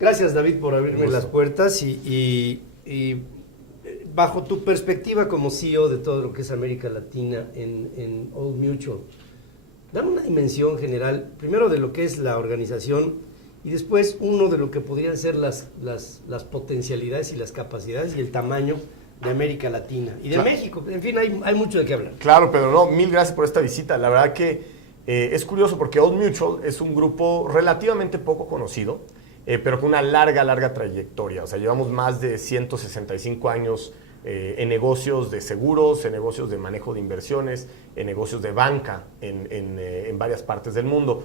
Gracias, David, por abrirme las puertas y bajo tu perspectiva como CEO de todo lo que es América Latina en Old Mutual, dame una dimensión general, primero de lo que es la organización y después uno de lo que podrían ser las potencialidades y las capacidades y el tamaño de América Latina y de México. En fin, hay mucho de qué hablar. Claro, Pedro, no, mil gracias por esta visita. La verdad que es curioso porque Old Mutual es un grupo relativamente poco conocido, pero con una larga trayectoria. O sea, llevamos más de 165 años en negocios de seguros, en negocios de manejo de inversiones, en negocios de banca en varias partes del mundo.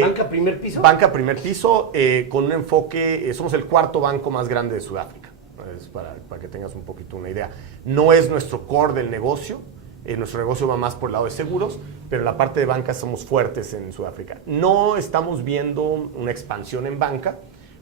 ¿Banca primer piso? Banca primer piso, con un enfoque, somos el cuarto banco más grande de Sudáfrica. Es para que tengas un poquito una idea. No es nuestro core del negocio, nuestro negocio va más por el lado de seguros, pero en la parte de banca somos fuertes en Sudáfrica. No estamos viendo una expansión en banca,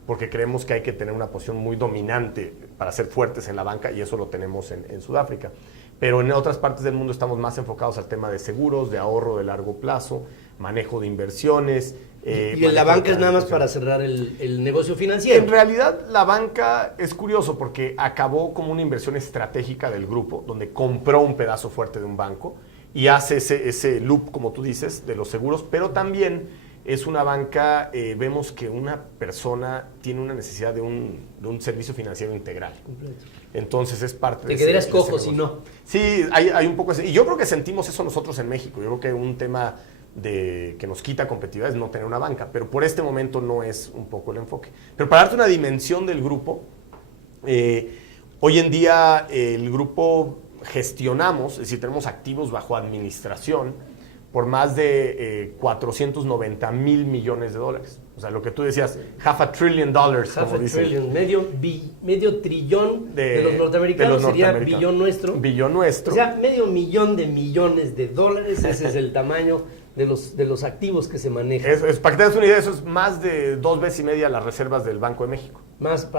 porque creemos que hay que tener una posición muy dominante para ser fuertes en la banca, y eso lo tenemos en Sudáfrica. Pero en otras partes del mundo estamos más enfocados al tema de seguros, de ahorro de largo plazo, manejo de inversiones. Y la banca es nada más para cerrar el negocio financiero. En realidad, la banca es curioso porque acabó como una inversión estratégica del grupo, donde compró un pedazo fuerte de un banco y hace ese loop, como tú dices, de los seguros, pero también es una banca, vemos que una persona tiene una necesidad de un servicio financiero integral. Completo. Entonces es parte de... Te quedarías cojo si no. Sí, hay un poco... Y yo creo que sentimos eso nosotros en México. Yo creo que un tema que nos quita competitividad es no tener una banca, pero por este momento no es un poco el enfoque. Pero para darte una dimensión del grupo, hoy en día el grupo gestionamos, es decir, tenemos activos bajo administración por más de 490 mil millones de dólares. O sea, lo que tú decías, $500 billion, como dicen. Medio trillón de los norteamericanos, sería billón nuestro. Billón nuestro. O sea, medio millón de millones de dólares, ese es el tamaño de los activos que se manejan. Para que tengas una idea, eso es más de 2 veces y media las reservas del Banco de México.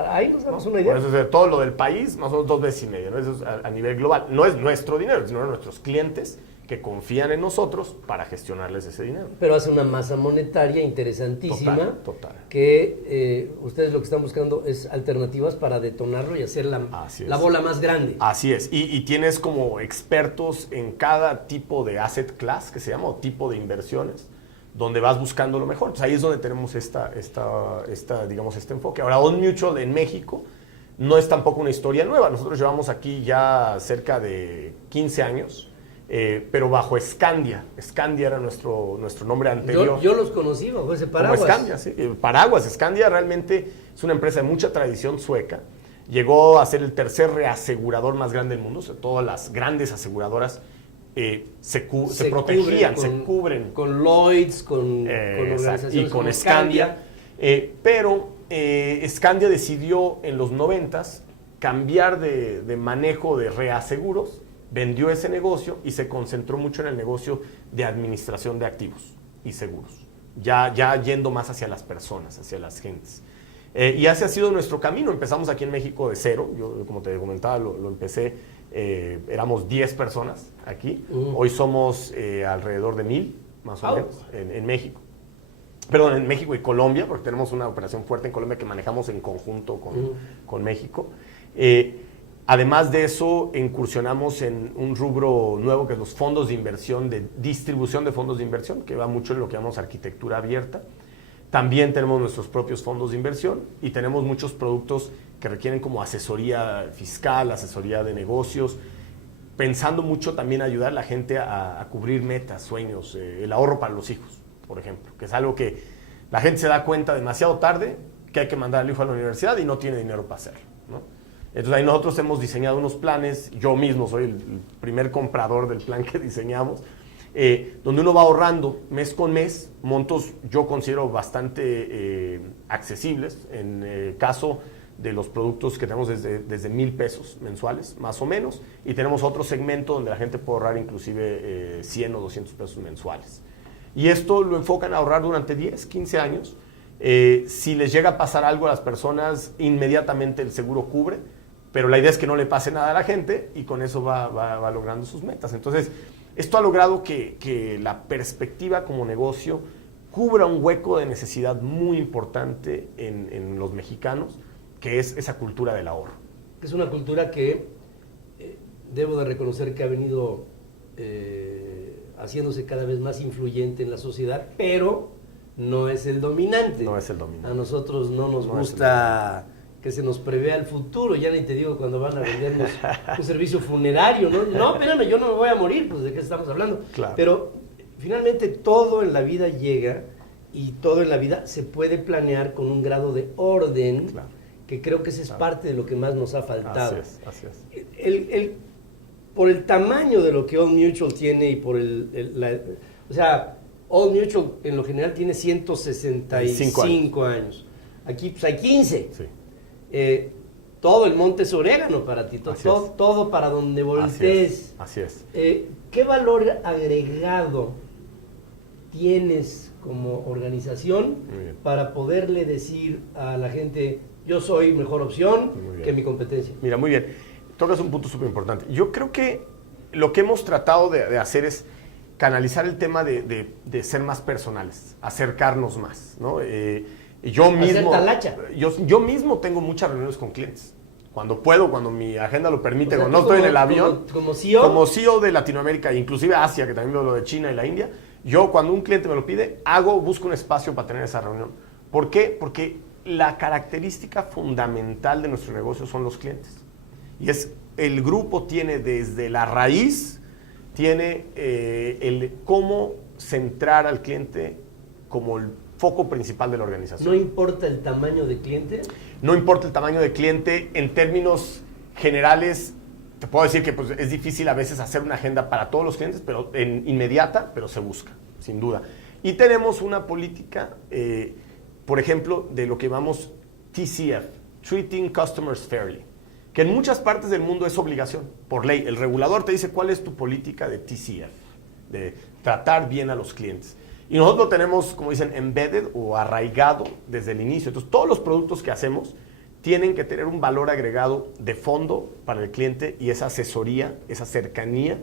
Ahí nos damos una idea. Por eso es todo lo del país, más o menos 2 veces y media, ¿no? Eso es a nivel global. No es nuestro dinero, sino de nuestros clientes que confían en nosotros para gestionarles ese dinero. Pero hace una masa monetaria interesantísima. Total. Que ustedes lo que están buscando es alternativas para detonarlo y hacer la bola más grande. Así es. Y tienes como expertos en cada tipo de asset class, que se llama, o tipo de inversiones, donde vas buscando lo mejor. Entonces ahí es donde tenemos digamos, este enfoque. Ahora, Old Mutual en México no es tampoco una historia nueva. Nosotros llevamos aquí ya cerca de 15 años. Pero bajo Scandia. Scandia era nuestro nombre anterior. Yo los conocí bajo ese paraguas. Como Scandia, sí. Paraguas. Scandia realmente es una empresa de mucha tradición sueca. Llegó a ser el tercer reasegurador más grande del mundo. O sea, todas las grandes aseguradoras se protegían, se cubren. Con Lloyds, con organizaciones y con Scandia. Pero Scandia decidió en los 90s cambiar de manejo de reaseguros. Vendió ese negocio y se concentró mucho en el negocio de administración de activos y seguros, ya yendo más hacia las personas, hacia las gentes. Y ese ha sido nuestro camino. Empezamos aquí en México de cero. Yo, como te comentaba, lo empecé, éramos 10 personas aquí. Hoy somos alrededor de 1,000, más o menos, en México. Perdón, en México y Colombia, porque tenemos una operación fuerte en Colombia que manejamos en conjunto con México. Además de eso, incursionamos en un rubro nuevo que es los fondos de inversión, de distribución de fondos de inversión, que va mucho en lo que llamamos arquitectura abierta. También tenemos nuestros propios fondos de inversión y tenemos muchos productos que requieren como asesoría fiscal, asesoría de negocios, pensando mucho también ayudar a la gente a cubrir metas, sueños, el ahorro para los hijos, por ejemplo, que es algo que la gente se da cuenta demasiado tarde que hay que mandar al hijo a la universidad y no tiene dinero para hacerlo, ¿no? Entonces ahí nosotros hemos diseñado unos planes, yo mismo soy el primer comprador del plan que diseñamos, donde uno va ahorrando mes con mes, montos yo considero bastante accesibles, en el caso de los productos que tenemos desde 1,000 pesos mensuales, más o menos, y tenemos otro segmento donde la gente puede ahorrar inclusive 100 o 200 pesos mensuales. Y esto lo enfocan a ahorrar durante 10, 15 años. Si les llega a pasar algo a las personas, inmediatamente el seguro cubre, pero la idea es que no le pase nada a la gente y con eso va logrando sus metas. Entonces, esto ha logrado que la perspectiva como negocio cubra un hueco de necesidad muy importante en los mexicanos, que es esa cultura del ahorro. Es una cultura que debo de reconocer que ha venido haciéndose cada vez más influyente en la sociedad, pero no es el dominante. No es el dominante. A nosotros no nos gusta que se nos prevea el futuro. Ya ni te digo cuando van a vendernos un servicio funerario, ¿no? No, espérame, yo no me voy a morir, pues ¿de qué estamos hablando? Claro. Pero finalmente todo en la vida llega y todo en la vida se puede planear con un grado de orden, claro, que creo que esa es parte de lo que más nos ha faltado. Así es. Por el tamaño de lo que Old Mutual tiene y por o sea, Old Mutual en lo general tiene 165 años. Aquí pues hay 15. Sí. Todo el monte es orégano para ti, todo para donde voltees. Así es. ¿Qué valor agregado tienes como organización para poderle decir a la gente, yo soy mejor opción que mi competencia? Mira, muy bien. Tocas un punto súper importante. Yo creo que lo que hemos tratado de hacer es canalizar el tema de ser más personales, acercarnos más, ¿no? Yo mismo tengo muchas reuniones con clientes. Cuando puedo, cuando mi agenda lo permite, cuando no estoy en el avión. Como CEO. Como CEO de Latinoamérica, inclusive Asia, que también veo lo de China y la India. Yo, cuando un cliente me lo pide, busco un espacio para tener esa reunión. ¿Por qué? Porque la característica fundamental de nuestro negocio son los clientes. Y el grupo tiene desde la raíz, tiene el cómo centrar al cliente como el foco principal de la organización. ¿No importa el tamaño de cliente? No importa el tamaño de cliente. En términos generales, te puedo decir que pues, es difícil a veces hacer una agenda para todos los clientes, pero inmediata, pero se busca, sin duda. Y tenemos una política, por ejemplo, de lo que llamamos TCF, Treating Customers Fairly, que en muchas partes del mundo es obligación, por ley. El regulador te dice cuál es tu política de TCF, de tratar bien a los clientes. Y nosotros lo tenemos, como dicen, embedded o arraigado desde el inicio. Entonces, todos los productos que hacemos tienen que tener un valor agregado de fondo para el cliente y esa asesoría, esa cercanía,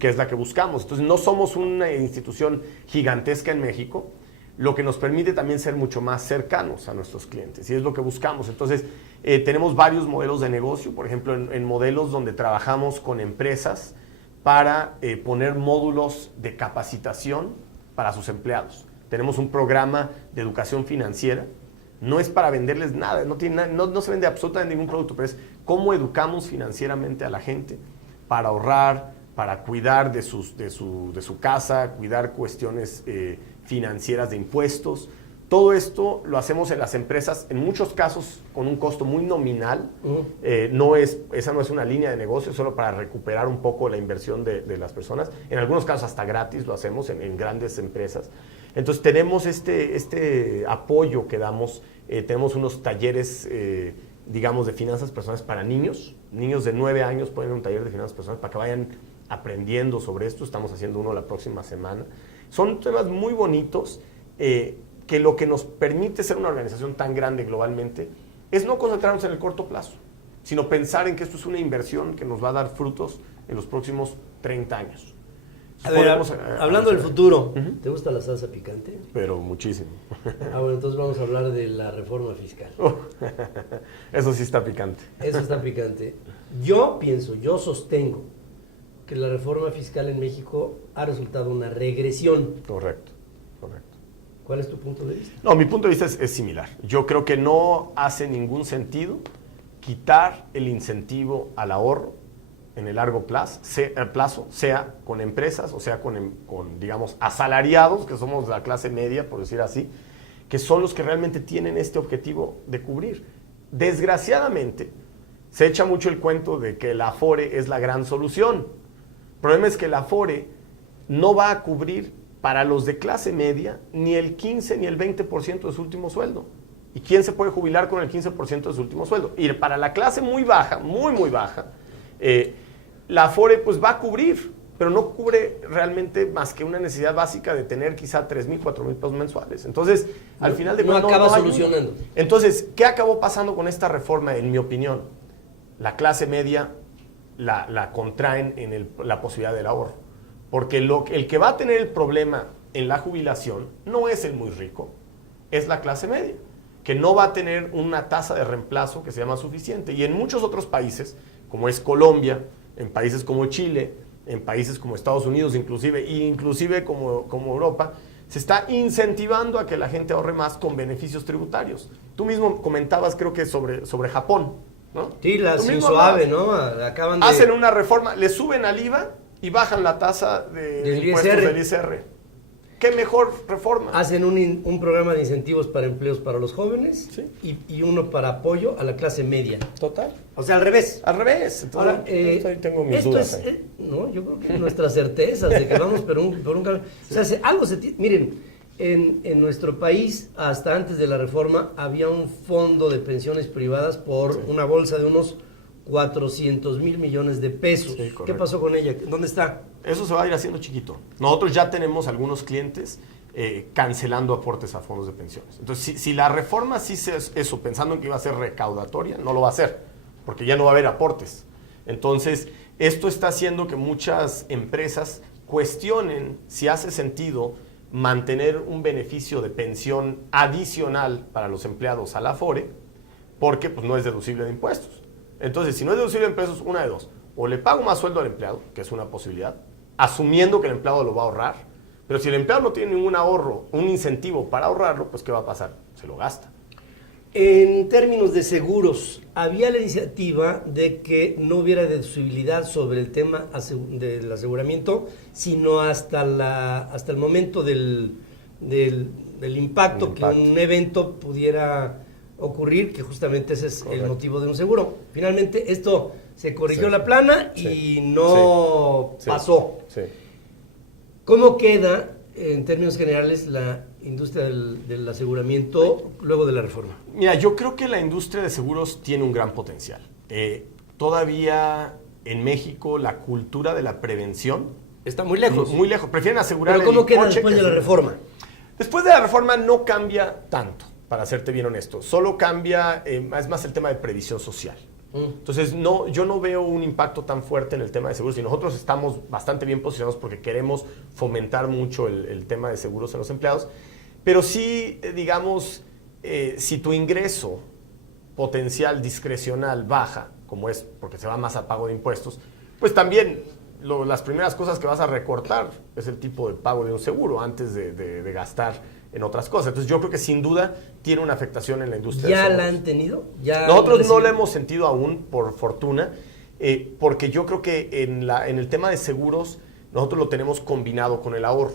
que es la que buscamos. Entonces, no somos una institución gigantesca en México, lo que nos permite también ser mucho más cercanos a nuestros clientes, y es lo que buscamos. Entonces, tenemos varios modelos de negocio, por ejemplo, en modelos donde trabajamos con empresas para poner módulos de capacitación para sus empleados. Tenemos un programa de educación financiera. No es para venderles nada, no se vende absolutamente ningún producto, pero es cómo educamos financieramente a la gente para ahorrar, para cuidar de su casa, cuidar cuestiones financieras de impuestos. Todo esto lo hacemos en las empresas, en muchos casos con un costo muy nominal. Esa no es una línea de negocio, solo para recuperar un poco la inversión de las personas. En algunos casos hasta gratis lo hacemos en grandes empresas. Entonces tenemos este apoyo que damos. Tenemos unos talleres, digamos, de finanzas personales para niños. Niños de 9 años pueden ir a un taller de finanzas personales para que vayan aprendiendo sobre esto. Estamos haciendo uno la próxima semana. Son temas muy bonitos, que lo que nos permite ser una organización tan grande globalmente es no concentrarnos en el corto plazo, sino pensar en que esto es una inversión que nos va a dar frutos en los próximos 30 años. A ver, hablando del futuro, ¿te gusta la salsa picante? Pero muchísimo. Bueno, entonces vamos a hablar de la reforma fiscal. Eso sí está picante. Eso está picante. Yo sostengo que la reforma fiscal en México ha resultado una regresión. Correcto. ¿Cuál es tu punto de vista? No, mi punto de vista es similar. Yo creo que no hace ningún sentido quitar el incentivo al ahorro en el largo plazo, sea con empresas o sea con, digamos, asalariados, que somos la clase media, por decir así, que son los que realmente tienen este objetivo de cubrir. Desgraciadamente, se echa mucho el cuento de que el Afore es la gran solución. El problema es que el Afore no va a cubrir para los de clase media ni el 15 ni el 20% de su último sueldo. ¿Y quién se puede jubilar con el 15% de su último sueldo? Y para la clase muy baja, muy baja, la Afore pues va a cubrir, pero no cubre realmente más que una necesidad básica de tener quizá 3,000, 4,000 pesos mensuales. Entonces, al final de cuentas, no acaba solucionando. Entonces, ¿qué acabó pasando con esta reforma? En mi opinión, la clase media la contraen en la posibilidad del ahorro. Porque el que va a tener el problema en la jubilación no es el muy rico, es la clase media, que no va a tener una tasa de reemplazo que se llama suficiente. Y en muchos otros países, como es Colombia, en países como Chile, en países como Estados Unidos inclusive como Europa, se está incentivando a que la gente ahorre más con beneficios tributarios. Tú mismo comentabas, creo que sobre Japón, ¿no? Sí, la suave, ¿no? Hacen una reforma, le suben al IVA y bajan la tasa de impuestos del ISR. ¿Qué mejor reforma? Hacen un programa de incentivos para empleos para los jóvenes, sí, y uno para apoyo a la clase media. Total. O sea, al revés. Al revés. Entonces, ahora, tengo mis dudas. No, yo creo que nuestras certezas de que vamos por un camino. Sí. O sea, miren, en nuestro país, hasta antes de la reforma, había un fondo de pensiones privadas por una bolsa de unos 400,000 millones de pesos. Sí, ¿qué pasó con ella? ¿Dónde está? Eso se va a ir haciendo chiquito. Nosotros ya tenemos algunos clientes cancelando aportes a fondos de pensiones. Entonces, si la reforma sí es eso, pensando en que iba a ser recaudatoria, no lo va a hacer, porque ya no va a haber aportes. Entonces, esto está haciendo que muchas empresas cuestionen si hace sentido mantener un beneficio de pensión adicional para los empleados a la Afore, porque pues, no es deducible de impuestos. Entonces, si no es deducible de impuestos, una de dos. O le pago más sueldo al empleado, que es una posibilidad, asumiendo que el empleado lo va a ahorrar. Pero si el empleado no tiene ningún ahorro, un incentivo para ahorrarlo, pues ¿qué va a pasar? Se lo gasta. En términos de seguros, había la iniciativa de que no hubiera deducibilidad sobre el tema del aseguramiento, sino hasta el momento del impacto que un evento pudiera ocurrir, que justamente ese es el motivo de un seguro. Finalmente, esto se corrigió la plana y no pasó. Sí. ¿Cómo queda, en términos generales, la industria del aseguramiento luego de la reforma? Mira, yo creo que la industria de seguros tiene un gran potencial. Todavía en México la cultura de la prevención está muy lejos. Muy lejos. Prefieren asegurar el coche. ¿Pero cómo queda después de la reforma? Después de la reforma no cambia tanto, para serte bien honesto. Solo cambia, es más el tema de previsión social. Entonces, yo no veo un impacto tan fuerte en el tema de seguros y nosotros estamos bastante bien posicionados porque queremos fomentar mucho el tema de seguros en los empleados. Pero sí, digamos, si tu ingreso potencial discrecional baja, como es porque se va más a pago de impuestos, pues también las primeras cosas que vas a recortar es el tipo de pago de un seguro antes de gastar en otras cosas. Entonces yo creo que sin duda tiene una afectación en la industria. ¿Ya la han tenido? Nosotros no la hemos sentido aún, por fortuna, porque yo creo que en el tema de seguros nosotros lo tenemos combinado con el ahorro.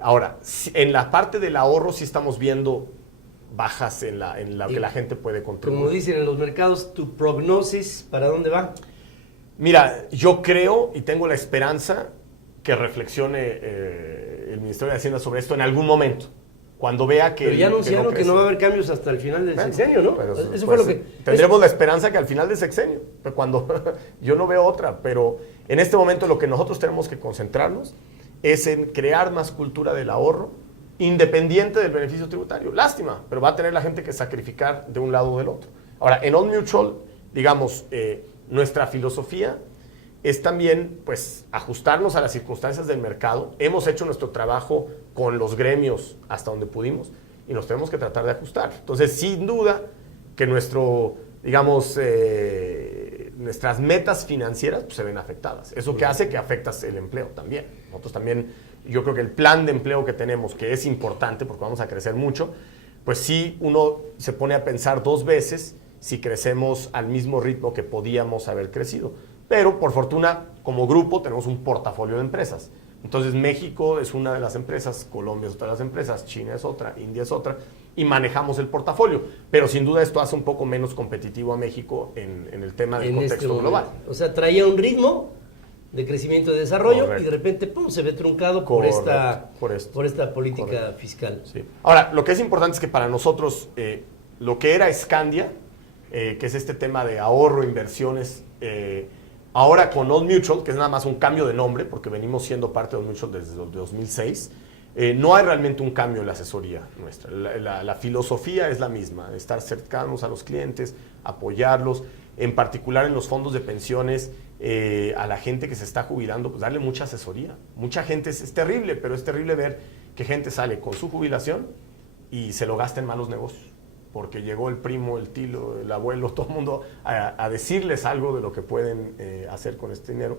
Ahora, en la parte del ahorro sí estamos viendo bajas en la que la gente puede contribuir. Como dicen en los mercados, ¿tu prognosis para dónde va? Mira, yo creo y tengo la esperanza que reflexione el Ministerio de Hacienda sobre esto en algún momento. Cuando vea que... Pero ya anunciaron que no va a haber cambios hasta el final del sexenio, ¿no? Eso fue lo que... Tendremos la esperanza que al final del sexenio, pero cuando yo no veo otra, pero en este momento lo que nosotros tenemos que concentrarnos es en crear más cultura del ahorro, independiente del beneficio tributario. Lástima, pero va a tener la gente que sacrificar de un lado o del otro. Ahora, en Old Mutual, digamos, nuestra filosofía es también pues ajustarnos a las circunstancias del mercado. Hemos hecho nuestro trabajo con los gremios hasta donde pudimos y nos tenemos que tratar de ajustar. Entonces, sin duda que nuestras metas financieras pues, se ven afectadas. Eso que hace que afectas el empleo también. Nosotros también, yo creo que el plan de empleo que tenemos, que es importante porque vamos a crecer mucho, pues sí uno se pone a pensar dos veces si crecemos al mismo ritmo que podíamos haber crecido. Pero, por fortuna, como grupo tenemos un portafolio de empresas. Entonces, México es una de las empresas, Colombia es otra de las empresas, China es otra, India es otra, y manejamos el portafolio. Pero, sin duda, esto hace un poco menos competitivo a México en el tema del contexto global. O sea, traía un ritmo de crecimiento y desarrollo. Correcto. Y de repente, ¡pum!, se ve truncado por esta política fiscal. Sí. Ahora, lo que es importante es que para nosotros, lo que era Scandia, que es este tema de ahorro, inversiones, ahora con Old Mutual, que es nada más un cambio de nombre, porque venimos siendo parte de Old Mutual desde el 2006, no hay realmente un cambio en la asesoría nuestra. La filosofía es la misma, estar cercanos a los clientes, apoyarlos, en particular en los fondos de pensiones, a la gente que se está jubilando, pues darle mucha asesoría. Mucha gente, es terrible, pero es terrible ver que gente sale con su jubilación y se lo gasta en malos negocios, porque llegó el primo, el tío, el abuelo, todo el mundo a decirles algo de lo que pueden hacer con este dinero.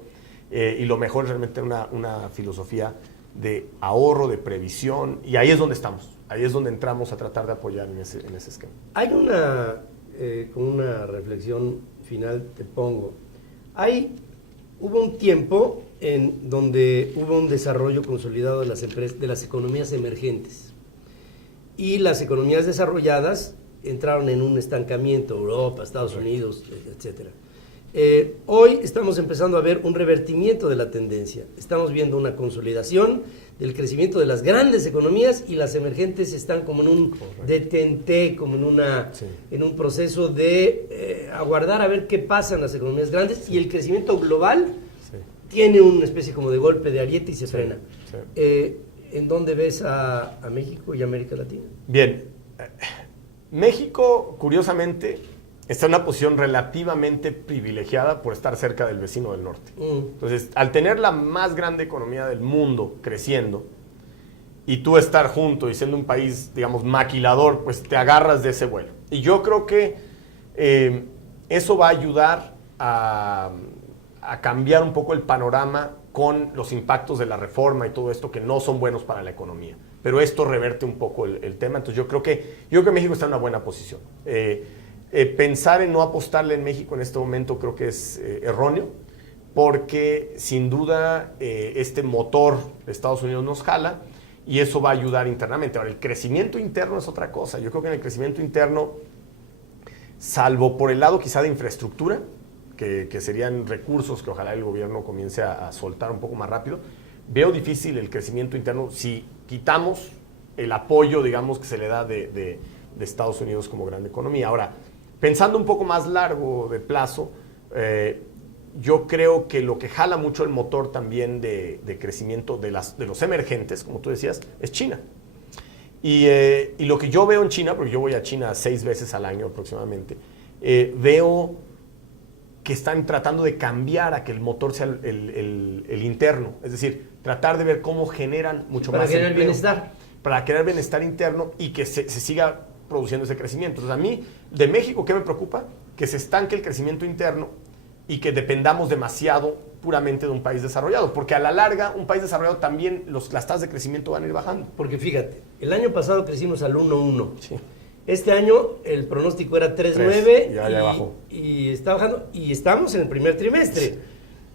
Y lo mejor es realmente una filosofía de ahorro, de previsión, y ahí es donde estamos, ahí es donde entramos a tratar de apoyar en ese esquema. Hay con una reflexión final te pongo, hubo un tiempo en donde hubo un desarrollo consolidado de las economías emergentes, y las economías desarrolladas entraron en un estancamiento, Europa, Estados Unidos, etcétera. Hoy estamos empezando a ver un revertimiento de la tendencia. Estamos viendo una consolidación del crecimiento de las grandes economías, y las emergentes están como en un detente, como en un proceso de aguardar a ver qué pasa en las economías grandes, y el crecimiento global tiene una especie como de golpe de ariete y se frena. ¿En dónde ves a México y América Latina? Bien, México, curiosamente, está en una posición relativamente privilegiada por estar cerca del vecino del norte. Entonces, al tener la más grande economía del mundo creciendo, y tú estar junto y siendo un país, digamos, maquilador, pues te agarras de ese vuelo. Y yo creo que eso va a ayudar a cambiar un poco el panorama con los impactos de la reforma y todo esto, que no son buenos para la economía. Pero esto reverte un poco el tema. Entonces yo creo que México está en una buena posición. Pensar en no apostarle en México en este momento creo que es erróneo, porque sin duda este motor de Estados Unidos nos jala, y eso va a ayudar internamente. Ahora, el crecimiento interno es otra cosa. Yo creo que en el crecimiento interno, salvo por el lado quizá de infraestructura, que serían recursos que ojalá el gobierno comience a soltar un poco más rápido, veo difícil el crecimiento interno si quitamos el apoyo, digamos, que se le da de Estados Unidos como gran economía. Ahora, pensando un poco más largo de plazo, yo creo que lo que jala mucho el motor también de crecimiento de los emergentes, como tú decías, es China. Y lo que yo veo en China, porque yo voy a China 6 veces al año aproximadamente, veo que están tratando de cambiar a que el motor sea el interno, es decir, tratar de ver cómo generan mucho más empleo. Para generar bienestar. Para crear bienestar interno y que se siga produciendo ese crecimiento. Entonces, a mí, de México, ¿qué me preocupa? Que se estanque el crecimiento interno y que dependamos demasiado puramente de un país desarrollado, porque a la larga, un país desarrollado también, las tasas de crecimiento van a ir bajando. Porque fíjate, el año pasado crecimos al 1.1. Sí. Este año el pronóstico era 3.9 ya bajó. Y está bajando, y estamos en el primer trimestre.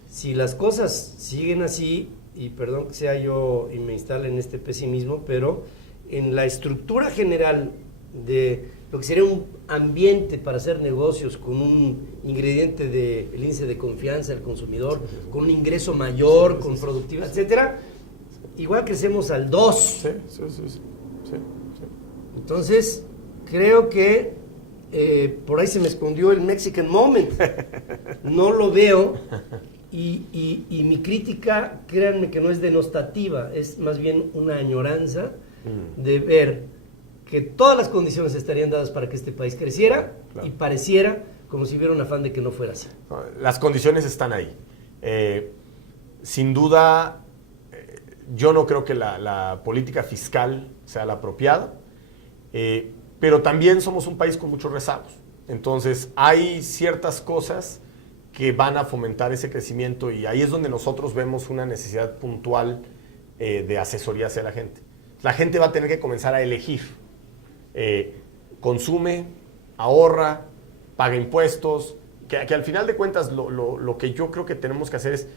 Si las cosas siguen así, y perdón que sea yo y me instale en este pesimismo, pero en la estructura general de lo que sería un ambiente para hacer negocios, con un ingrediente del índice de confianza del consumidor, con un ingreso mayor, con productividad, etcétera, igual crecemos al 2. Sí. Entonces, creo que por ahí se me escondió el Mexican Moment. No lo veo, y mi crítica, créanme que no es denostativa, es más bien una añoranza de ver que todas las condiciones estarían dadas para que este país creciera, claro. Y pareciera como si hubiera un afán de que no fuera así. Las condiciones están ahí. Sin duda, yo no creo que la política fiscal sea la apropiada, pero también somos un país con muchos rezagos. Entonces, hay ciertas cosas que van a fomentar ese crecimiento, y ahí es donde nosotros vemos una necesidad puntual de asesoría hacia la gente. La gente va a tener que comenzar a elegir. Consume, ahorra, paga impuestos, que al final de cuentas lo que yo creo que tenemos que hacer es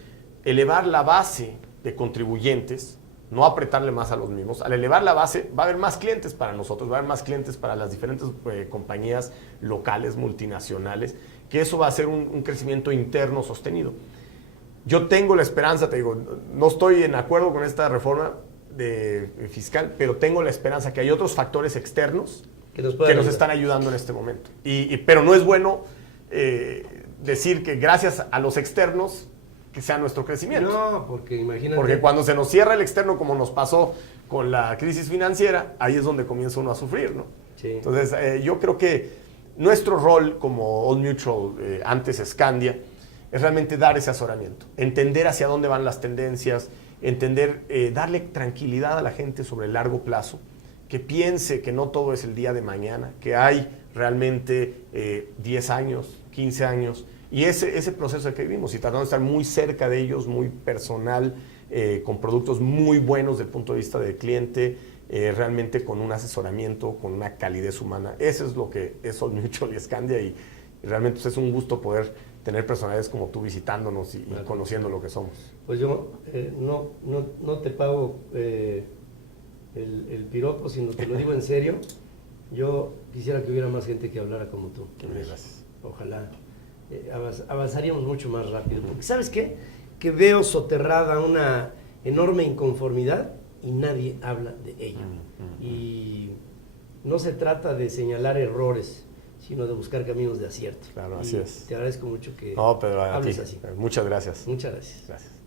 elevar la base de contribuyentes, no apretarle más a los mismos. Al elevar la base va a haber más clientes para nosotros, va a haber más clientes para las diferentes compañías locales, multinacionales, que eso va a ser un crecimiento interno sostenido. Yo tengo la esperanza, te digo, no estoy en acuerdo con esta reforma fiscal, pero tengo la esperanza que hay otros factores externos que nos están ayudando en este momento. Pero no es bueno decir que gracias a los externos que sea nuestro crecimiento. No, porque imagínate. Porque cuando se nos cierra el externo, como nos pasó con la crisis financiera, ahí es donde comienza uno a sufrir, ¿no? Sí. Entonces, yo creo que nuestro rol como Old Mutual, antes Scandia, es realmente dar ese asesoramiento, entender hacia dónde van las tendencias, entender, darle tranquilidad a la gente sobre el largo plazo, que piense que no todo es el día de mañana, que hay realmente 10 años, 15 años, y ese proceso que vivimos, y tratando de estar muy cerca de ellos, muy personal, con productos muy buenos desde el punto de vista del cliente, realmente con un asesoramiento, con una calidez humana. Eso es lo que es Old Mutual y Scandia, y realmente pues, es un gusto poder tener personalidades como tú visitándonos y conociendo lo que somos. Pues yo no te pago el piropo, sino te lo digo en serio. Yo quisiera que hubiera más gente que hablara como tú. Gracias. Ojalá avanzaríamos mucho más rápido. Porque ¿sabes qué? Que veo soterrada una enorme inconformidad y nadie habla de ello. Y no se trata de señalar errores, sino de buscar caminos de acierto. Claro, así es. Te agradezco mucho que Pedro, hables así. Muchas gracias. Muchas gracias. Gracias.